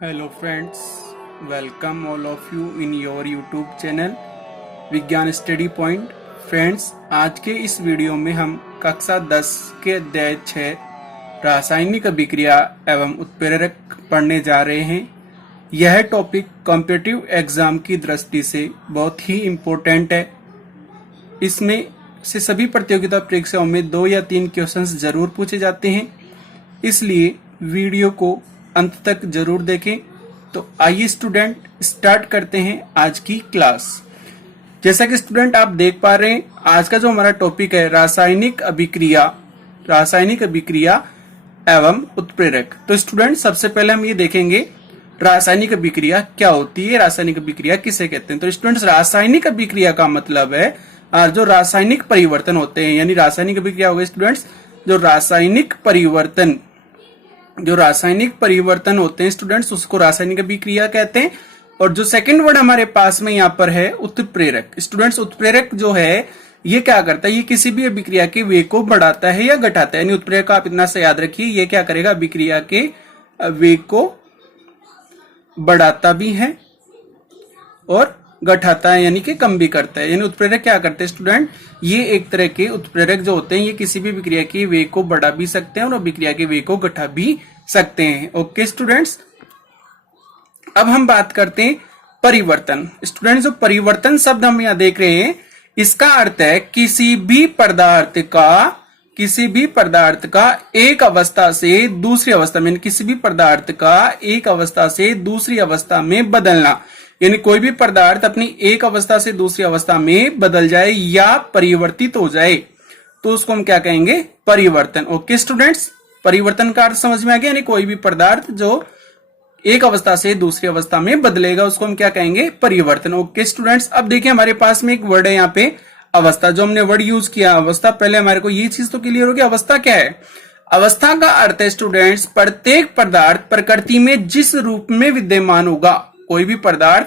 Hello friends, welcome all of you in your YouTube channel विज्ञान study point. Friends, आज के इस video में हम कक्षा 10 के अध्याय 6 रासायनिक अभिक्रिया एवं उत्प्रेरक पढ़ने जा रहे हैं। यह टॉपिक कॉम्पिटिटिव एग्जाम की दृष्टि से बहुत ही इम्पोर्टेंट है। इसमें से सभी प्रतियोगिता परीक्षाओं में 2 या 3 क्वेश्चंस जरूर पूछे जाते हैं, इसलिए वीडियो को अंत तक जरूर देखें। तो आइए स्टूडेंट, स्टार्ट करते हैं आज की क्लास। जैसा कि स्टूडेंट आप देख पा रहे हैं, आज का जो हमारा टॉपिक है रासायनिक अभिक्रिया एवं उत्प्रेरक। तो स्टूडेंट, सबसे पहले हम ये देखेंगे रासायनिक अभिक्रिया क्या होती है, रासायनिक अभिक्रिया किसे कहते हैं। तो स्टूडेंट्स, रासायनिक अभिक्रिया का मतलब है जो रासायनिक परिवर्तन होते हैं, यानी रासायनिक अभिक्रिया हो गई स्टूडेंट्स जो रासायनिक परिवर्तन होते हैं स्टूडेंट्स, उसको रासायनिक अभिक्रिया कहते हैं। और जो सेकंड वर्ड हमारे पास में यहाँ पर है उत्प्रेरक। स्टूडेंट्स, उत्प्रेरक जो है ये क्या करता है, ये किसी भी अभिक्रिया के वेग को बढ़ाता है या घटाता है। यानी उत्प्रेरक का आप इतना से याद रखिए, ये क्या करेगा, अभिक्रिया के वेग को बढ़ाता भी है और घटाता है, यानी कि कम भी करता है। यानी उत्प्रेरक क्या करते हैं स्टूडेंट, ये एक तरह के उत्प्रेरक जो होते हैं ये किसी भी अभिक्रिया के वेग को बढ़ा भी सकते हैं और अभिक्रिया के वेग को घटा भी सकते हैं। ओके स्टूडेंट्स, अब हम बात करते हैं परिवर्तन। स्टूडेंट्स, जो परिवर्तन शब्द हम यहाँ देख रहे हैं, इसका अर्थ है किसी भी पदार्थ का एक अवस्था से दूसरी अवस्था में, किसी भी पदार्थ का एक अवस्था से दूसरी अवस्था में बदलना। यानी कोई भी पदार्थ अपनी एक अवस्था से दूसरी अवस्था में बदल जाए या परिवर्तित हो जाए तो उसको हम क्या कहेंगे, परिवर्तन। ओके स्टूडेंट्स, परिवर्तन का अर्थ समझ में आ गया। यानी कोई भी पदार्थ जो एक अवस्था से दूसरी अवस्था में बदलेगा उसको हम क्या कहेंगे, परिवर्तन। ओके स्टूडेंट्स, अब देखिए हमारे पास में एक वर्ड है यहाँ पे अवस्था। जो हमने वर्ड यूज किया अवस्था, पहले हमारे को ये चीज तो क्लियर हो गया अवस्था क्या है। अवस्था का अर्थ है स्टूडेंट्स प्रत्येक पदार्थ प्रकृति में जिस रूप में विद्यमान होगा, कोई भी पदार्थ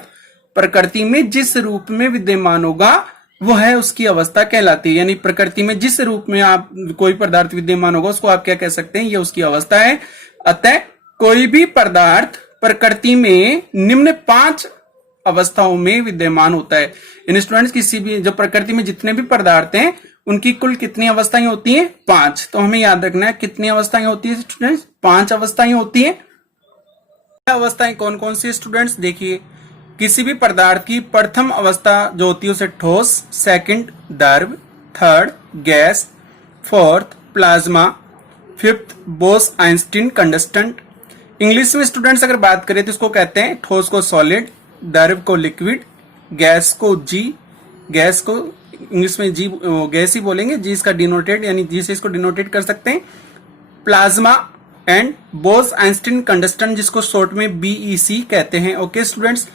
प्रकृति में जिस रूप में विद्यमान होगा वो है उसकी अवस्था कहलाती है। यानी प्रकृति में जिस रूप में आप कोई पदार्थ विद्यमान होगा उसको आप क्या कह सकते हैं, ये उसकी अवस्था है। अतः कोई भी पदार्थ प्रकृति में निम्न 5 अवस्थाओं में विद्यमान होता है। इन स्टूडेंट्स, किसी भी जो प्रकृति में जितने भी पदार्थ हैं उनकी कुल कितनी अवस्थाएं होती हैं, 5। तो हमें याद रखना है कितनी अवस्थाएं होती है स्टूडेंट्स, 5 अवस्थाएं होती है। अवस्थाएं कौन कौन सी स्टूडेंट्स, देखिए किसी भी पदार्थ की प्रथम अवस्था जो होती है उसे ठोस, सेकंड द्रव, थर्ड गैस, fourth plasma, fifth Bose Einstein condensate. English में स्टूडेंट्स अगर बात करें तो इसको कहते हैं ठोस को सॉलिड, द्रव को लिक्विड, गैस को गैस को इंग्लिश में गैस ही बोलेंगे, जी इसका डिनोटेड, यानी जी से इसको डिनोटेड कर सकते हैं, प्लाज्मा एंड बोस आइंस्टीन कंडस्टेंट जिसको शॉर्ट में बीईसी कहते हैं। ओके स्टूडेंट्स,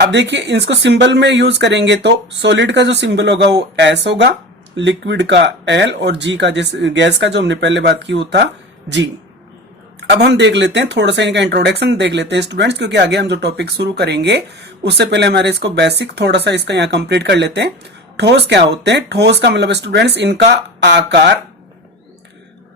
अब देखिए इसको सिंबल में यूज करेंगे तो सॉलिड का जो सिंबल होगा वो एस होगा, लिक्विड का एल और जी का, जैसे गैस का जो हमने पहले बात की वो था जी। अब हम देख लेते हैं थोड़ा सा इनका इंट्रोडक्शन देख लेते हैं स्टूडेंट्स, क्योंकि आगे हम जो टॉपिक शुरू करेंगे उससे पहले हमारे इसको बेसिक थोड़ा सा इसका यहाँ कंप्लीट कर लेते हैं। ठोस क्या होते हैं, ठोस का मतलब स्टूडेंट्स इनका आकार,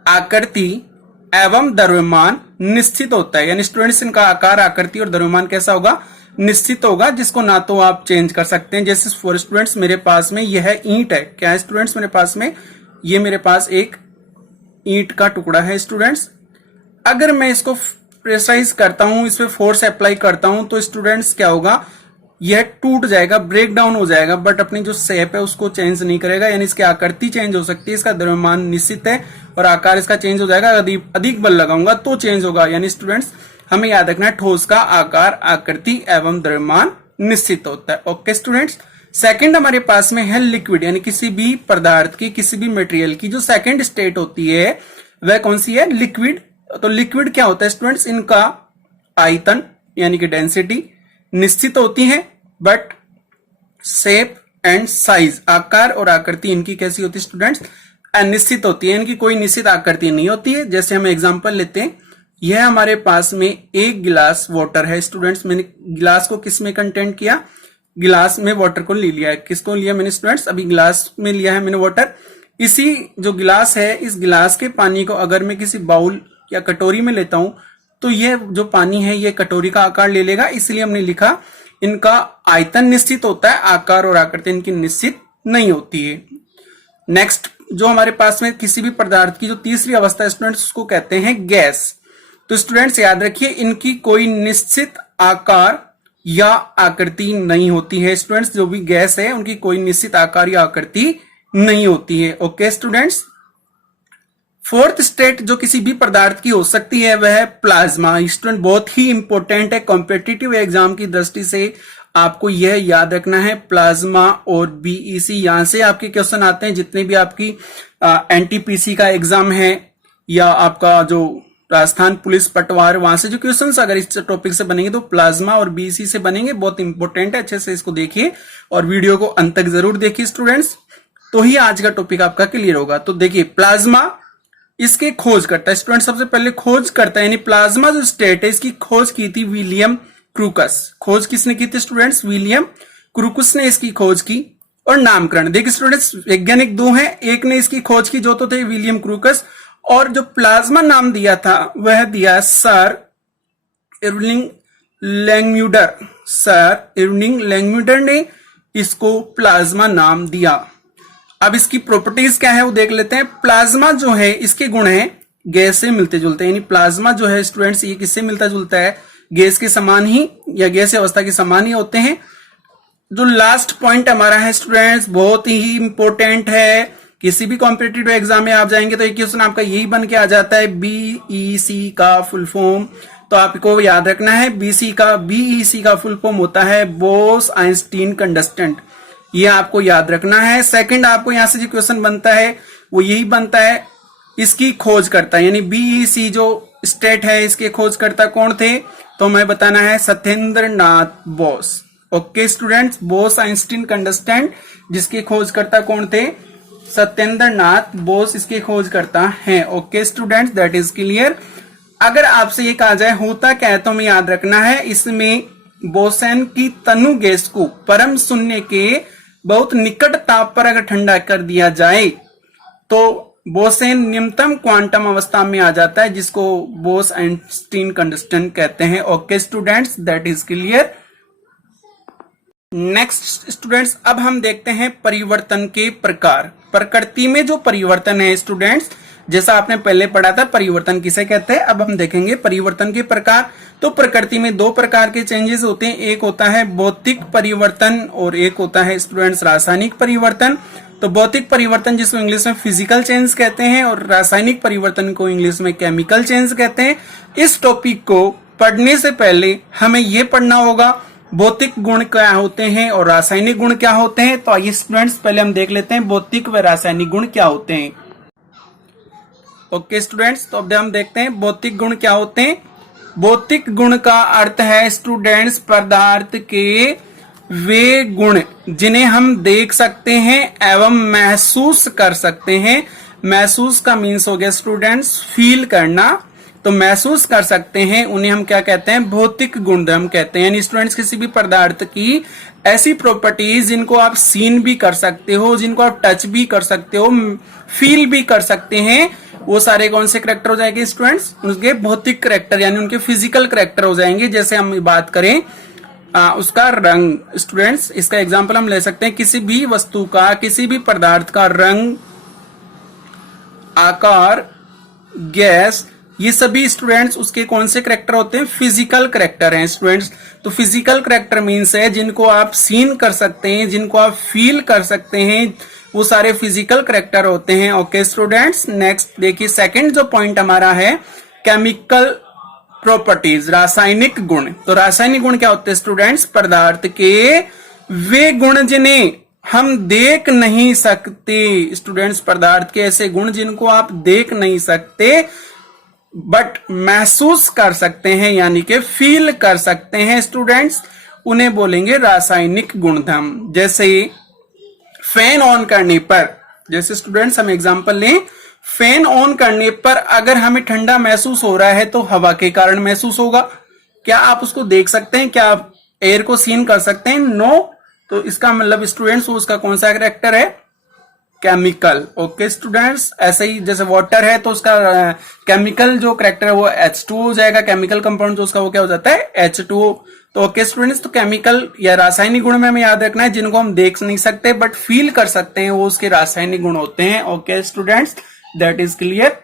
आकृति एवं द्रव्यमान निश्चित होता है। यानी स्टूडेंट्स इनका आकार, आकृति और द्रव्यमान कैसा होगा, निश्चित होगा, जिसको ना तो आप चेंज कर सकते हैं। जैसे फॉर स्टूडेंट्स मेरे पास में यह ईंट है, क्या है स्टूडेंट्स मेरे पास में, ये मेरे पास एक ईंट का टुकड़ा है स्टूडेंट्स। अगर मैं इसको प्रेशराइज करता हूं, इस पे फोर्स अप्लाई करता हूं तो स्टूडेंट्स क्या होगा, यह टूट जाएगा, ब्रेक डाउन हो जाएगा, बट अपनी जो शेप है उसको चेंज नहीं करेगा। यानी इसकी आकृति चेंज हो सकती है, इसका द्रव्यमान निश्चित है और आकार इसका चेंज हो जाएगा। अधिक बल लगाऊंगा तो चेंज होगा। यानी स्टूडेंट्स हमें याद रखना है ठोस का आकार, आकृति एवं द्रव्यमान निश्चित होता है। ओके स्टूडेंट्स, सेकंड हमारे पास में है लिक्विड। यानी किसी भी पदार्थ की, किसी भी मटेरियल की जो सेकंड स्टेट होती है वह कौन सी है, लिक्विड। तो लिक्विड क्या होता है स्टूडेंट्स, इनका आयतन यानी कि डेंसिटी निश्चित होती है, बट शेप एंड साइज, आकार और आकृति इनकी कैसी होती है स्टूडेंट्स, अनिश्चित होती है। इनकी कोई निश्चित आकृति नहीं होती है। जैसे हम एग्जांपल लेते हैं, यह हमारे पास में एक गिलास वाटर है स्टूडेंट्स। मैंने गिलास को किस में कंटेंट किया, गिलास में वाटर को ले लिया है। किसको लिया मैंने स्टूडेंट्स, अभी गिलास में लिया है मैंने वाटर। इसी जो गिलास है, इस गिलास के पानी को अगर मैं किसी बाउल या कटोरी में लेता हूं तो ये जो पानी है ये कटोरी का आकार ले लेगा, इसलिए हमने लिखा इनका आयतन निश्चित होता है, आकार और आकृति इनकी निश्चित नहीं होती है। नेक्स्ट जो हमारे पास में किसी भी पदार्थ की जो तीसरी अवस्था है स्टूडेंट्स, उसको कहते हैं गैस। तो स्टूडेंट्स याद रखिए इनकी कोई निश्चित आकार या आकृति नहीं होती है। स्टूडेंट्स जो भी गैस है उनकी कोई निश्चित आकार या आकृति नहीं होती है। ओके स्टूडेंट्स, फोर्थ स्टेट जो किसी भी पदार्थ की हो सकती है वह है प्लाज्मा। स्टूडेंट बहुत ही इंपॉर्टेंट है, कॉम्पिटिटिव एग्जाम की दृष्टि से आपको यह याद रखना है, प्लाज्मा और बीईसी। यहां से आपके क्वेश्चन आते हैं, जितने भी आपकी एनटीपीसी का एग्जाम है या आपका जो राजस्थान पुलिस पटवार, वहां से जो क्वेश्चंस अगर इस टॉपिक से बनेंगे तो प्लाज्मा और बीईसी से बनेंगे। बहुत इंपॉर्टेंट है, अच्छे से इसको देखिए और वीडियो को अंत तक जरूर देखिए स्टूडेंट्स, तो ही आज का टॉपिक आपका क्लियर होगा। तो देखिए प्लाज्मा इसके खोज करता है स्टूडेंट, सबसे पहले खोज करता है, यानी प्लाज्मा जो स्टेट है इसकी खोज की थी विलियम क्रूकस। खोज किसने की थी स्टूडेंट्स? विलियम क्रूकस ने इसकी खोज की। और नामकरण देखिए स्टूडेंट्स, वैज्ञानिक दो हैं, एक ने इसकी खोज की जो तो थे विलियम क्रूकस, और जो प्लाज्मा नाम दिया था वह दिया सर इर्विंग लैंगम्यूडर। सर इर्विंग लैंगम्यूडर ने इसको प्लाज्मा नाम दिया। अब इसकी प्रॉपर्टीज क्या है वो देख लेते हैं। प्लाज्मा जो है इसके गुण है गैस से मिलते जुलते हैं, यानी प्लाज्मा जो है स्टूडेंट्स ये किससे मिलता जुलता है? गैस के समान ही या गैस अवस्था के समान ही होते हैं। जो लास्ट पॉइंट हमारा है स्टूडेंट्स बहुत ही इंपॉर्टेंट है, किसी भी कॉम्पिटिटिव एग्जाम में आप जाएंगे तो एक क्वेश्चन आपका यही बन के आ जाता है, बीईसी का फुल फॉर्म। तो आपको याद रखना है बीईसी का फुल फॉर्म होता है बोस आइंस्टीन कंडस्टेंट, ये आपको याद रखना है। सेकंड आपको यहां से जो क्वेश्चन बनता है वो यही बनता है, इसकी खोज करता है, यानी बीईसी जो स्टेट है इसके खोजकर्ता कौन थे? तो हमें बताना है Satyendra Nath Bose. Okay students, Bose Einstein condensate जिसके खोजकर्ता कौन थे? सत्येंद्र नाथ बोस इसके खोजकर्ता हैं। Okay students, that is clear. अगर आपसे ये कहा जाए होता क्या है तो हमें याद रखना है, इसमें बोसेन की तनु गैस को परम शून्य के बहुत निकट ताप पर अगर ठंडा कर दिया जाए तो बोसेन निम्नतम क्वांटम अवस्था में आ जाता है, जिसको बोस आइंस्टीन कंडस्टेंट कहते हैं। Okay students, that is clear. Next students, अब हम देखते हैं परिवर्तन के प्रकार। प्रकृति में जो परिवर्तन है स्टूडेंट्स, जैसा आपने पहले पढ़ा था परिवर्तन किसे कहते हैं, अब हम देखेंगे परिवर्तन के प्रकार। तो प्रकृति में दो प्रकार के चेंजेस होते हैं, एक होता है भौतिक परिवर्तन और एक होता है स्टूडेंट्स रासायनिक परिवर्तन। तो भौतिक परिवर्तन जिसको इंग्लिश में फिजिकल चेंज कहते हैं और रासायनिक परिवर्तन को इंग्लिश में केमिकल चेंज कहते हैं। इस टॉपिक को पढ़ने से पहले हमें यह पढ़ना होगा भौतिक गुण क्या होते हैं और रासायनिक गुण क्या होते हैं। तो आइए स्टूडेंट्स पहले हम देख लेते हैं भौतिक व रासायनिक गुण क्या होते हैं। ओके स्टूडेंट्स, तो अब हम देखते हैं भौतिक गुण क्या होते हैं। भौतिक गुण का अर्थ है स्टूडेंट्स पदार्थ के वे गुण जिन्हें हम देख सकते हैं एवं महसूस कर सकते हैं। महसूस का मीन्स हो गया स्टूडेंट्स फील करना, तो महसूस कर सकते हैं उन्हें हम क्या कहते हैं? भौतिक गुणधर्म कहते हैं। यानी स्टूडेंट्स किसी भी पदार्थ की ऐसी प्रॉपर्टीज जिनको आप सीन भी कर सकते हो, जिनको आप टच भी कर सकते हो, फील भी कर सकते हैं, वो सारे कौन से करैक्टर हो जाएंगे स्टूडेंट्स? उनके भौतिक करैक्टर यानी उनके फिजिकल करैक्टर हो जाएंगे। जैसे हम बात करें उसका रंग स्टूडेंट्स, इसका एग्जांपल हम ले सकते हैं किसी भी वस्तु का, किसी भी पदार्थ का रंग, आकार, गैस, ये सभी स्टूडेंट्स उसके कौन से करैक्टर होते हैं? फिजिकल करैक्टर हैं स्टूडेंट्स। तो फिजिकल करैक्टर मीन्स है जिनको आप सीन कर सकते हैं, जिनको आप फील कर सकते हैं, वो सारे फिजिकल करैक्टर होते हैं। ओके स्टूडेंट्स, नेक्स्ट देखिए सेकंड जो पॉइंट हमारा है केमिकल प्रॉपर्टीज, रासायनिक गुण। तो रासायनिक गुण क्या होते हैं स्टूडेंट्स? पदार्थ के वे गुण जिन्हें हम देख नहीं सकते। स्टूडेंट्स पदार्थ के ऐसे गुण जिनको आप देख नहीं सकते बट महसूस कर सकते हैं, यानी कि फील कर सकते हैं स्टूडेंट्स, उन्हें बोलेंगे रासायनिक गुणधर्म। जैसे फैन ऑन करने पर, जैसे स्टूडेंट्स हम एग्जांपल लें, फैन ऑन करने पर अगर हमें ठंडा महसूस हो रहा है तो हवा के कारण महसूस होगा। क्या आप उसको देख सकते हैं? क्या आप एयर को सीन कर सकते हैं? नो। तो इसका मतलब स्टूडेंट्स उसका कौन सा करैक्टर है? केमिकल। ओके स्टूडेंट्स, ऐसे ही जैसे वाटर है तो उसका केमिकल जो करेक्टर है वो H2 हो जाएगा, केमिकल कंपाउंड जो उसका वो क्या हो जाता है H2O। तो ओके स्टूडेंट्स, तो केमिकल या रासायनिक गुण में हमें याद रखना है जिनको हम देख नहीं सकते बट फील कर सकते हैं, वो उसके रासायनिक गुण होते हैं। Okay students, that is clear.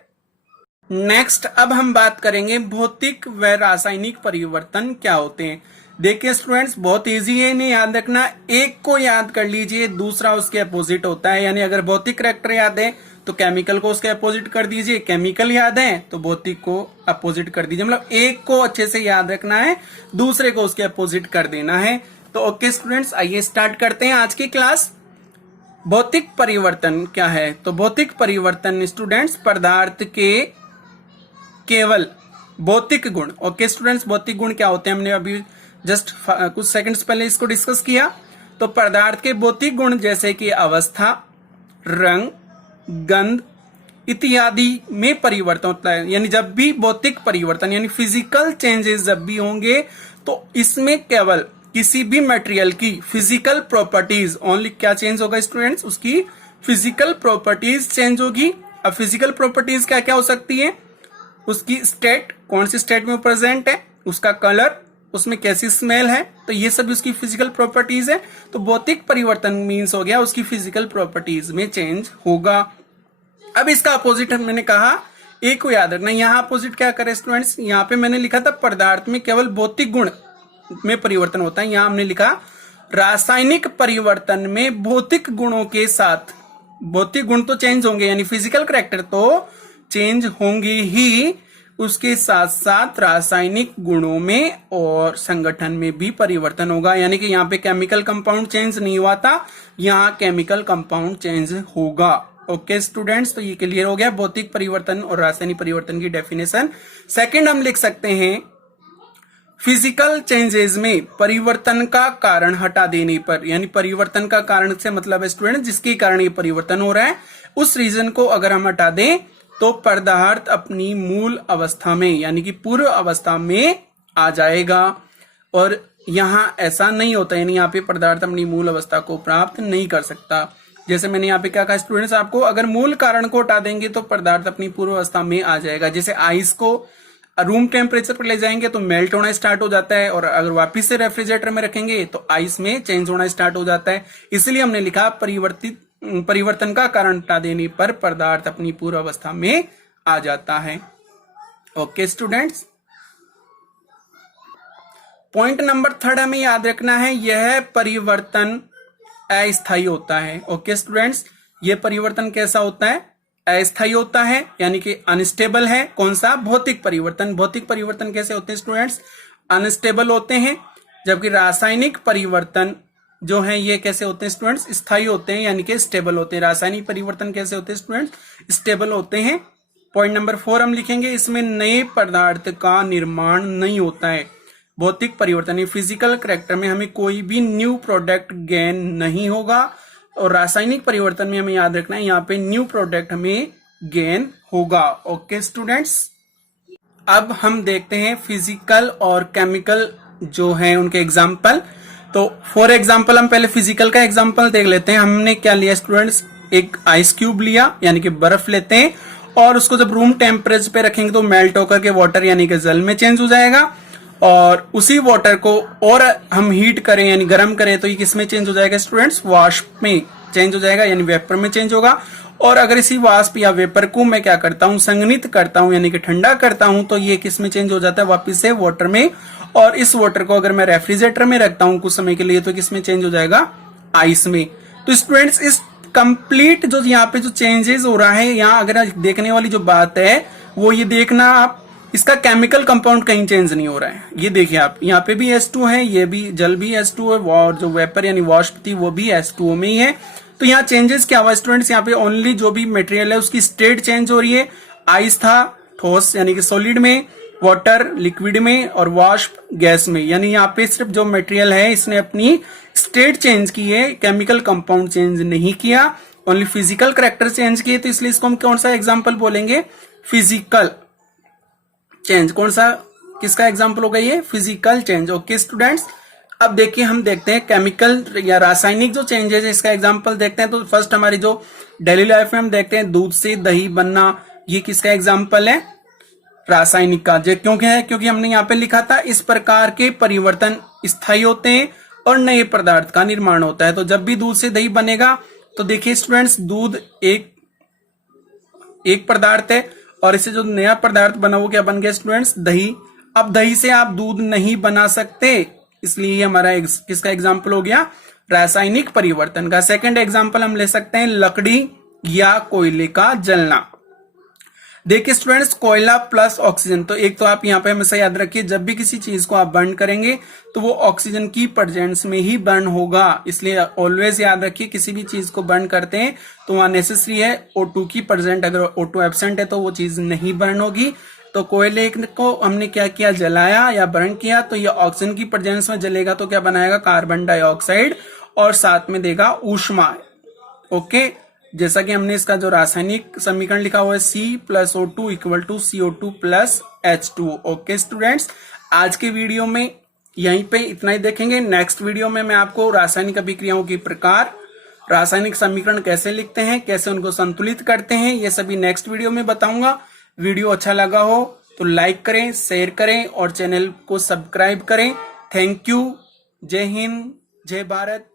Next अब हम बात करेंगे भौतिक व रासायनिक परिवर्तन क्या होते हैं। देखिए स्टूडेंट्स, बहुत इजी है, इन्हें याद रखना। एक को याद कर लीजिए, दूसरा उसके अपोजिट होता है। यानी अगर भौतिक करैक्टर याद है तो केमिकल को उसके अपोजिट कर दीजिए, केमिकल याद है तो भौतिक को अपोजिट कर दीजिए। मतलब एक को अच्छे से याद रखना है, दूसरे को उसके अपोजिट कर देना है। तो ओके स्टूडेंट्स, आइए स्टार्ट करते हैं आज की क्लास। भौतिक परिवर्तन क्या है? तो भौतिक परिवर्तन स्टूडेंट्स पदार्थ के केवल भौतिक गुण। ओके स्टूडेंट्स, भौतिक गुण क्या होते हैं हमने अभी जस्ट कुछ सेकंड्स पहले इसको डिस्कस किया। तो पदार्थ के भौतिक गुण जैसे कि अवस्था, रंग, गंध इत्यादि में परिवर्तन होता है। यानी जब भी भौतिक परिवर्तन यानी फिजिकल चेंजेस जब भी होंगे तो इसमें केवल किसी भी मटेरियल की फिजिकल प्रॉपर्टीज ओनली क्या चेंज होगा स्टूडेंट्स, उसकी फिजिकल प्रॉपर्टीज चेंज होगी। अब फिजिकल प्रॉपर्टीज क्या क्या हो सकती है? उसकी स्टेट, कौन सी स्टेट में प्रेजेंट है, उसका कलर, उसमें कैसी स्मेल है, तो ये सब उसकी फिजिकल प्रॉपर्टीज है। तो भौतिक परिवर्तन मीन्स हो गया उसकी फिजिकल प्रॉपर्टीज में चेंज होगा। अब इसका अपोजिट मैंने कहा एक को याद रखना। यहां अपोजिट क्या करे स्टूडेंट्स, यहां पे मैंने लिखा था पदार्थ में केवल भौतिक गुण में परिवर्तन होता है, यहां हमने लिखा रासायनिक परिवर्तन में भौतिक गुणों के साथ, भौतिक गुण तो चेंज होंगे यानी फिजिकल कैरेक्टर तो चेंज होंगे ही, उसके साथ साथ रासायनिक गुणों में और संगठन में भी परिवर्तन होगा। यानी कि यहाँ पे केमिकल कंपाउंड चेंज नहीं हुआ था, यहाँ केमिकल कंपाउंड चेंज होगा। ओके स्टूडेंट्स, तो ये क्लियर हो गया भौतिक परिवर्तन और रासायनिक परिवर्तन की डेफिनेशन। सेकंड हम लिख सकते हैं फिजिकल चेंजेस में परिवर्तन का कारण हटा देने पर। यानी परिवर्तन का कारण से मतलब है स्टूडेंट जिसके कारण ये परिवर्तन हो रहा है, उस रीजन को अगर हम हटा दें तो पदार्थ अपनी मूल अवस्था में यानी कि पूर्व अवस्था में आ जाएगा। और यहां ऐसा नहीं होता, यानी यहाँ पे पदार्थ अपनी मूल अवस्था को प्राप्त नहीं कर सकता। जैसे मैंने यहाँ पे क्या कहा स्टूडेंट्स आपको, अगर मूल कारण को हटा देंगे तो पदार्थ अपनी पूर्व अवस्था में आ जाएगा। जैसे आइस को रूम टेम्परेचर पर ले जाएंगे तो मेल्ट होना स्टार्ट हो जाता है, और अगर वापिस से रेफ्रिजरेटर में रखेंगे तो आइस में चेंज होना स्टार्ट हो जाता है। इसलिए हमने लिखा परिवर्तन का कारण हटा देने पर पदार्थ अपनी पूर्व अवस्था में आ जाता है। ओके स्टूडेंट्स, पॉइंट नंबर 3 हमें याद रखना है, यह परिवर्तन अस्थायी होता है। ओके स्टूडेंट्स, यह परिवर्तन कैसा होता है? अस्थायी होता है, यानी कि अनस्टेबल है। कौन सा? भौतिक परिवर्तन। भौतिक परिवर्तन कैसे होते हैं स्टूडेंट्स? अनस्टेबल होते हैं। जबकि रासायनिक परिवर्तन जो है ये कैसे होते हैं स्टूडेंट्स? स्थायी होते हैं, यानी कि स्टेबल होते हैं। रासायनिक परिवर्तन कैसे होते हैं स्टूडेंट्स? स्टेबल होते हैं। पॉइंट नंबर 4 हम लिखेंगे, इसमें नए पदार्थ का निर्माण नहीं होता है। भौतिक परिवर्तन फिजिकल कैरेक्टर में हमें कोई भी न्यू प्रोडक्ट गेन नहीं होगा, और रासायनिक परिवर्तन में हमें याद रखना है यहाँ पे न्यू प्रोडक्ट हमें गेन होगा। ओके स्टूडेंट्स, अब हम देखते हैं फिजिकल और केमिकल जो है उनके एग्जाम्पल। तो फॉर एग्जाम्पल हम पहले फिजिकल का एग्जाम्पल देख लेते हैं। हमने क्या लिया स्टूडेंट्स? एक आइस क्यूब लिया, यानी कि बर्फ लेते हैं, और उसको जब रूम टेम्परेचर पे रखेंगे तो मेल्ट होकर के वाटर यानी कि जल में चेंज हो जाएगा। और उसी वाटर को और हम हीट करें यानी गर्म करें तो ये किस में चेंज हो जाएगा स्टूडेंट्स? वाष्प में चेंज हो जाएगा, यानी वेपर में चेंज होगा। और अगर इसी वाष्प या वेपर को मैं क्या करता हूं? संघनित करता हूं यानी कि ठंडा करता हूं, तो ये किस में चेंज हो जाता है? वापिस से वाटर में। और इस वाटर को अगर मैं रेफ्रिजरेटर में रखता हूं कुछ समय के लिए तो किस में चेंज हो जाएगा? आइस में। तो स्टूडेंट्स इस कंप्लीट जो यहाँ पे जो चेंजेस हो रहा है, यहाँ अगर देखने वाली जो बात है वो ये देखना आप, इसका केमिकल कंपाउंड कहीं चेंज नहीं हो रहा है। ये देखिए आप, यहाँ पे भी H2 है, ये भी जल भी H2 है, और जो वेपर यानी वाष्प थी वो भी H2O में ही है। तो यहाँ चेंजेस क्या हुआ स्टूडेंट्स? यहाँ पे ओनली जो भी मटेरियल है उसकी स्टेट चेंज हो रही है। आइस था ठोस यानी कि सॉलिड में, वाटर लिक्विड में, और वाष्प गैस में। यानी यहाँ पे सिर्फ जो मटेरियल है इसने अपनी स्टेट चेंज की है, केमिकल कंपाउंड चेंज नहीं किया, ओनली फिजिकल कैरेक्टर चेंज किए। तो इसलिए इसको हम कौन सा एग्जाम्पल बोलेंगे? Physical change. कौन सा, किसका एग्जाम्पल होगा ये? Physical change. ओके स्टूडेंट्स, अब देखिए हम देखते हैं केमिकल या रासायनिक जो चेंजेस है इसका एग्जांपल देखते हैं। तो फर्स्ट हमारी जो डेली लाइफ में हम देखते हैं दूध से दही बनना, ये किसका एग्जांपल है? रासायनिक का। क्योंकि है क्योंकि हमने यहाँ पे लिखा था इस प्रकार के परिवर्तन स्थायी होते हैं और नए पदार्थ का निर्माण होता है। तो जब भी दूध से दही बनेगा तो देखिए स्टूडेंट्स, दूध एक पदार्थ है और इससे जो नया पदार्थ बना वो क्या बन गया स्टूडेंट्स? दही। अब दही से आप दूध नहीं बना सकते, इसलिए ये हमारा किसका एग्जाम्पल हो गया? रासायनिक परिवर्तन का। सेकंड एग्जाम्पल हम ले सकते हैं लकड़ी या कोयले का जलना। देखिए स्टूडेंट्स, कोयला प्लस ऑक्सीजन, तो एक तो आप यहाँ पे हमेशा याद रखिए जब भी किसी चीज को आप बर्न करेंगे तो वो ऑक्सीजन की प्रेजेंस में ही बर्न होगा। इसलिए ऑलवेज याद रखिए किसी भी चीज को बर्न करते हैं तो वहां नेसेसरी है O2 की प्रेजेंट। अगर O2 एब्सेंट है तो वो चीज नहीं बर्न होगी। तो कोयले को हमने क्या किया? जलाया या बर्न किया, तो ये ऑक्सीजन की प्रेजेंस में जलेगा तो क्या बनाएगा? कार्बन डाइऑक्साइड, और साथ में देगा ऊष्मा। ओके, जैसा कि हमने इसका जो रासायनिक समीकरण लिखा हुआ है C+O2 equal to CO2 plus H2। Okay students, आज के वीडियो में यहीं पे इतना ही देखेंगे। नेक्स्ट वीडियो में मैं आपको रासायनिक अभिक्रियाओं के प्रकार, रासायनिक समीकरण कैसे लिखते हैं, कैसे उनको संतुलित करते हैं, ये सभी नेक्स्ट वीडियो में बताऊंगा। वीडियो अच्छा लगा हो तो लाइक करें, शेयर करें और चैनल को सब्सक्राइब करें। Thank you. जय हिंद, जय भारत।